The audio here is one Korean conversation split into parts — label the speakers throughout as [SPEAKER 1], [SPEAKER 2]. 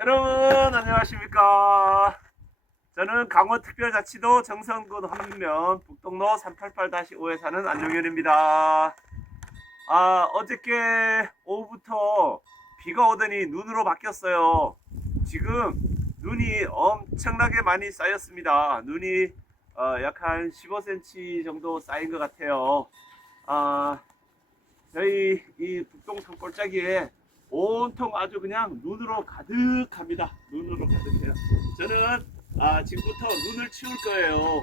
[SPEAKER 1] 여러분 안녕하십니까? 저는 강원특별자치도 정선군 한면 북동로 388-5에 사는 안용현입니다. 아 어저께 오후부터 비가 오더니 눈으로 바뀌었어요. 지금 눈이 엄청나게 많이 쌓였습니다. 눈이 어, 약한 15cm 정도 쌓인 것 같아요. 아 저희 이 북동 산골짜기에 온통 아주 그냥 눈으로 가득합니다. 눈으로 가득해요. 저는 아, 지금부터 눈을 치울 거예요.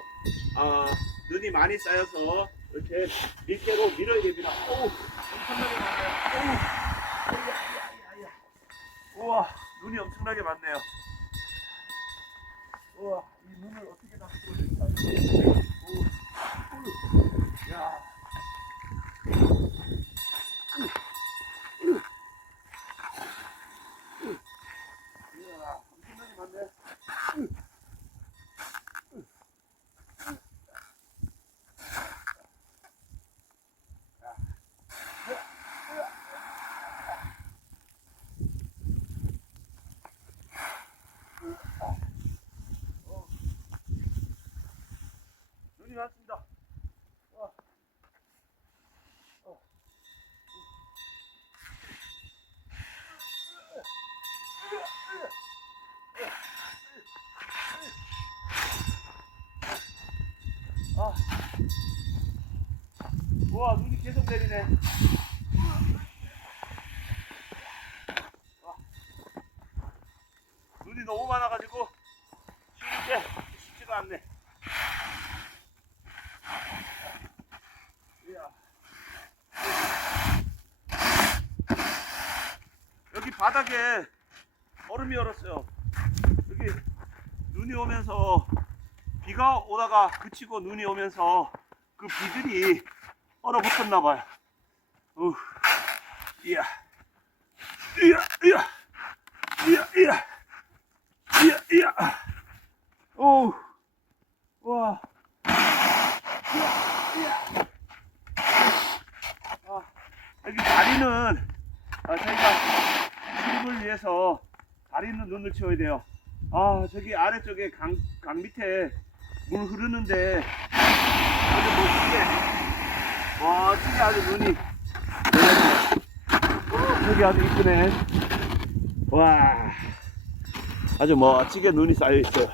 [SPEAKER 1] 아, 눈이 많이 쌓여서 이렇게 밀대로 밀어야 됩니다. 오, 엄청나게 많아요. 오, 아야, 아야, 아야. 우와, 눈이 엄청나게 많네요. 우와, 이 눈을 어떻게 다 풀어야 될까? 오, 오, 야. 이야, 엄청나게 많네. 눈이 많습니다. 와. 어. 아. 우 와, 눈이 계속 내리네. 와. 눈이 너무 많아가지고 쉬는 게 쉽지가 않네. 여기 바닥에 얼음이 얼었어요. 여기 눈이 오면서 비가 오다가 그치고 눈이 오면서 그 비들이 얼어붙었나 봐요. 우, 이야, 이야, 이야, 이야, 이야, 이야, 이야. 오, 와, 이야, 이야. 아, 여기 다리는 아, 저희가 수립을 위해서 다리는 눈을 치워야 돼요. 아, 저기 아래쪽에 강, 강 밑에 물 흐르는데 아주 멋지게 와, 저기 아주 눈이 어, 저기 아주 이쁘네. 와, 아주 멋지게 눈이 쌓여 있어요.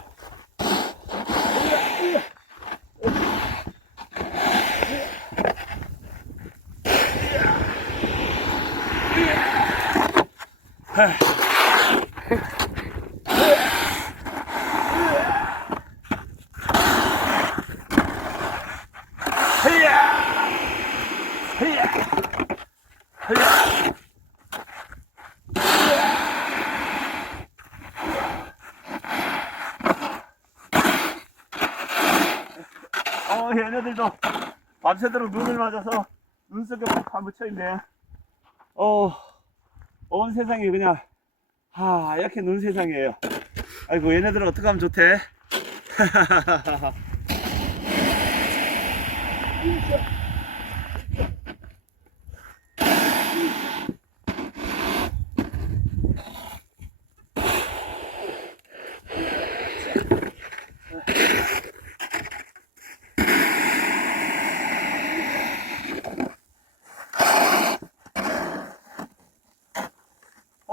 [SPEAKER 1] 헤야! 헤야! 헤야! 어, 얘네들도 밤새도록 눈을 맞아서 눈 속에 파묻혀 있네. 어, 온 세상이 그냥 하얗게 눈 세상이에요. 아이고, 얘네들은 어떻게 하면 좋대?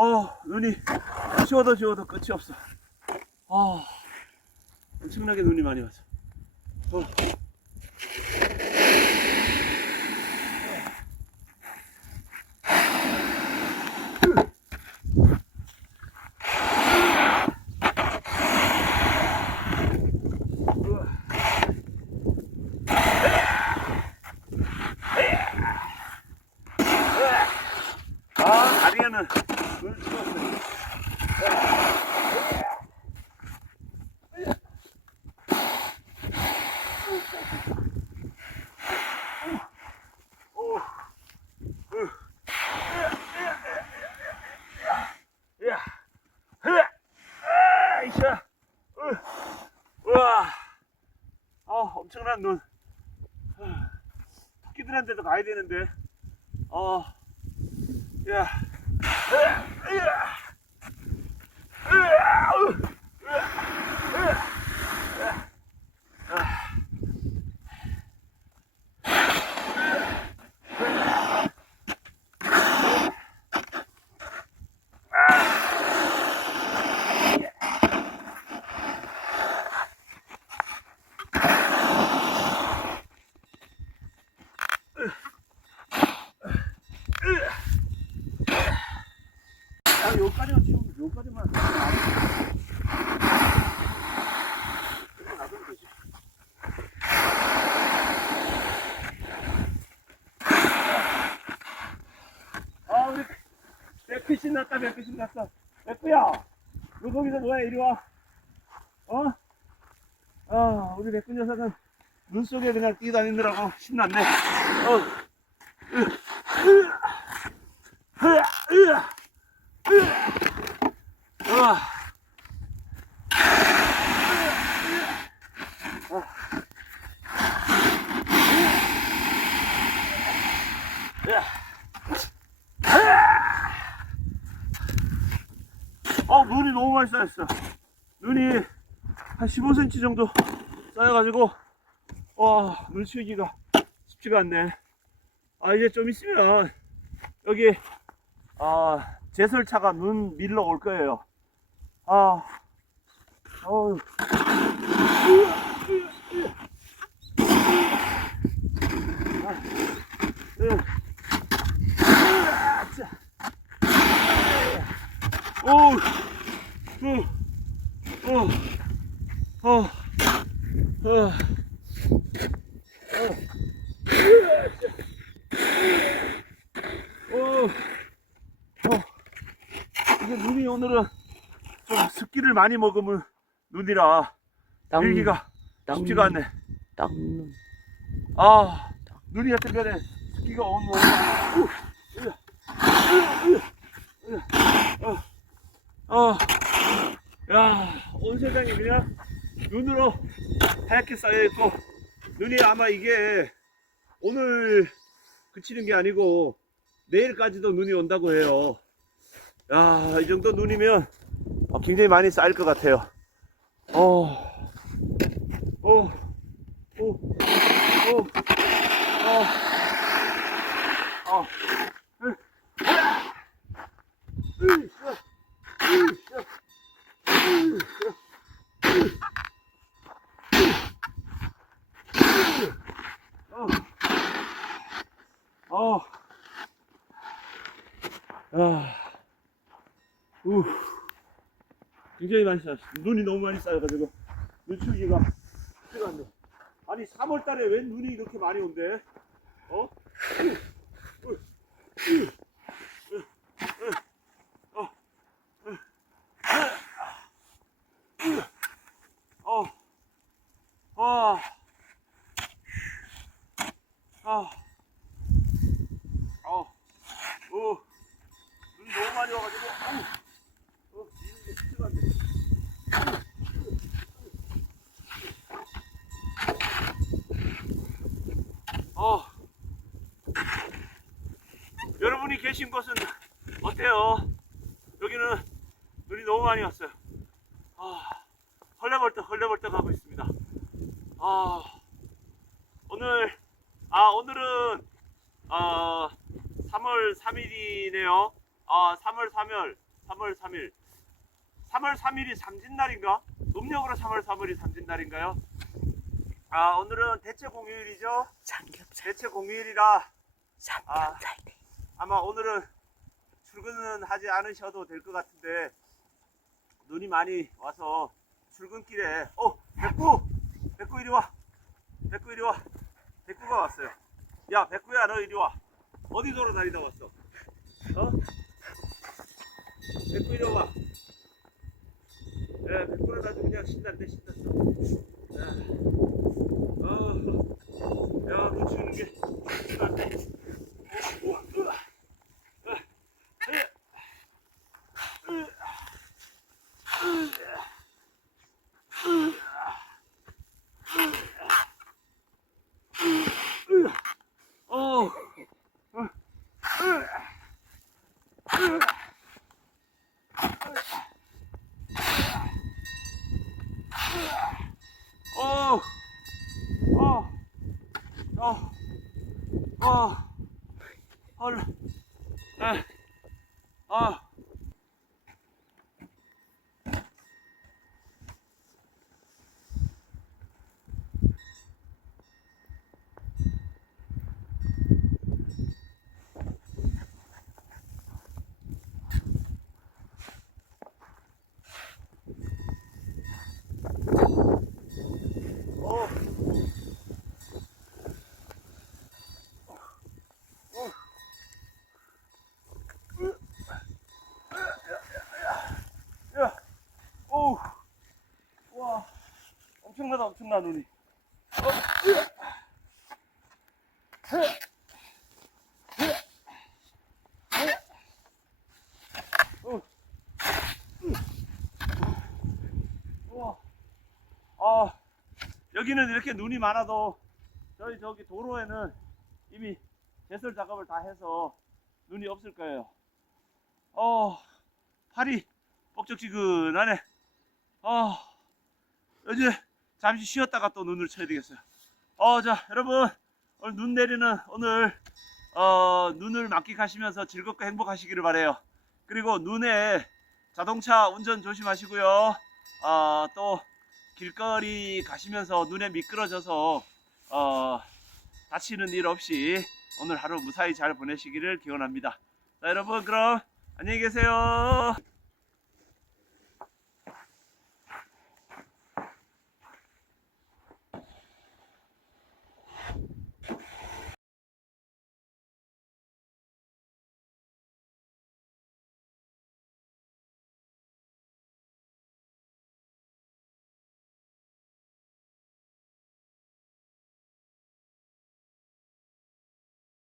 [SPEAKER 1] 어, 눈이 쉬어도 쉬어도 끝이 없어. 아, 엄청나게 눈이 많이 와서. 어. 아, 다리에는 눈을 찍었어. 오, 으, 야, 흐, 아이샤, 으, 우와, 아, 엄청난 눈. 토끼들한테도 가야 되는데, 어, 야, 으, 으, 아, 여기까지만 치우면 여기까지만. 그래, 놔두면 되지. 아, 우리 맥크 신났다, 맥크 신났어. 맥크야, 너 거기서 뭐야? 이리 와. 어? 아, 우리 맥크 녀석은 눈 속에 그냥 뛰다니느라고 신났네. 어. 으, 으, 으, 으, 으. 아. 어, 눈이 너무 많이 쌓였어. 눈이 한 15cm 정도 쌓여가지고, 와, 눈 치우기가 쉽지가 않네. 아, 이제 좀 있으면, 여기, 아, 제설차가 눈 밀러 올 거예요. 아, 어우. 아, 오, 어, 어, 어, 오, 어. 이게 눈이 오늘은 좀 습기를 많이 먹으면 눈이라
[SPEAKER 2] 땅,
[SPEAKER 1] 일기가
[SPEAKER 2] 땅,
[SPEAKER 1] 쉽지가 않네.
[SPEAKER 2] 땅,
[SPEAKER 1] 아, 눈이 하여튼 간에 습기가 온 몸. 어, 야, 온 세상이 그냥 눈으로 하얗게 쌓여있고, 눈이 아마 이게 오늘 그치는 게 아니고, 내일까지도 눈이 온다고 해요. 야, 이 정도 눈이면 어, 굉장히 많이 쌓일 것 같아요. 어, 어, 오, 오, 어, 어, 으, 으아, 으쌰, 으쌰, 으쌰, 으, 어, 어, 아, 우, 굉장히 많이 쌓였어. 눈이 너무 많이 쌓여가지고 눈 치우기가 쉽지가 않네. 아니 3월 달에 웬 눈이 이렇게 많이 온대? 어? 어. 아. 아. 어. 어. 많이 와가지고. 어. 여러분이 계신 곳은 어때요? 여기는 눈이 너무 많이 왔어요. 아, 헐레벌떡 헐레벌떡 하고 있습니다. 아, 오늘 아 오늘은 어 3월 3일이네요. 아 3월 3일 3월 3일. 3월 3일이 삼진날인가? 음력으로 3월 3일이 삼진날인가요? 아 오늘은 대체 공휴일이죠.
[SPEAKER 2] 삼겹살,
[SPEAKER 1] 대체 공휴일이라.
[SPEAKER 2] 삼겹살.
[SPEAKER 1] 아마 오늘은 출근은 하지 않으셔도 될 것 같은데 눈이 많이 와서 출근길에 어 백구! 백구 이리 와. 백구 이리 와. 백구가 왔어요. 야 백구야 너 이리 와. 어디 돌아다니다 왔어? 어 백구 이리 와. 예, 백구는 아주 그냥 신난데 신났어. 야, 어, 야, 눈 치우는 게 신난데 오, 으아. 어. 어, 헐, 에, 아. 어. 야, 오우, 와, 엄청 눈이. 어, 어, 우와, 아, 여기는 이렇게 눈이 많아도 저희 저기 도로에는 이미 제설 작업을 다 해서 눈이 없을 거예요. 어, 팔이 뻑적지근하네. 어, 이제 잠시 쉬었다가 또 눈을 쳐야 되겠어요. 어, 자, 여러분, 오늘 눈 내리는 오늘, 어, 눈을 만끽하시면서 즐겁고 행복하시기를 바래요. 그리고 눈에 자동차 운전 조심하시고요. 어, 또 길거리 가시면서 눈에 미끄러져서, 어, 다치는 일 없이 오늘 하루 무사히 잘 보내시기를 기원합니다. 자, 여러분, 그럼 안녕히 계세요.